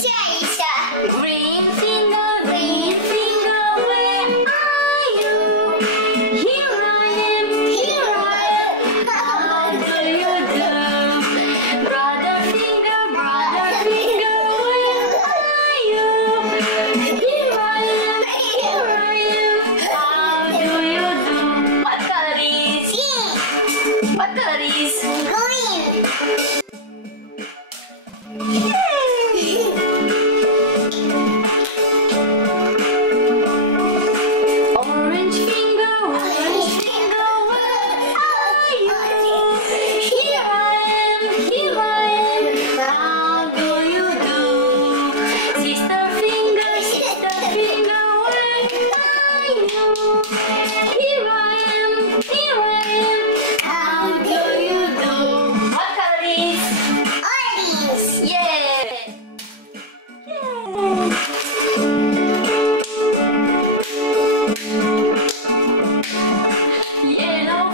下一下 Green finger, green finger, where are you? Here I am, here I am. How do you do? Brother finger, where are you? Here I am, here I am. How do you do? What color is? Green. What color is? Green. Orange finger, where are you? Here I am, here I am. How do you do? Sister finger, where are you? Here I am, here I am. How do you do? What color is? Orange. Yeah. Yellow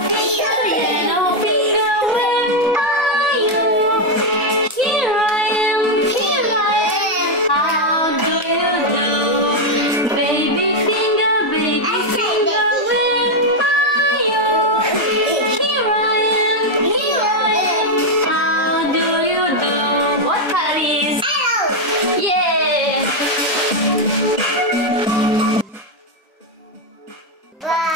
finger, where are you? Here I am, how do you do? Baby finger, where are you? Here I am, how do you do? What color is? Yellow. Yeah. Wow.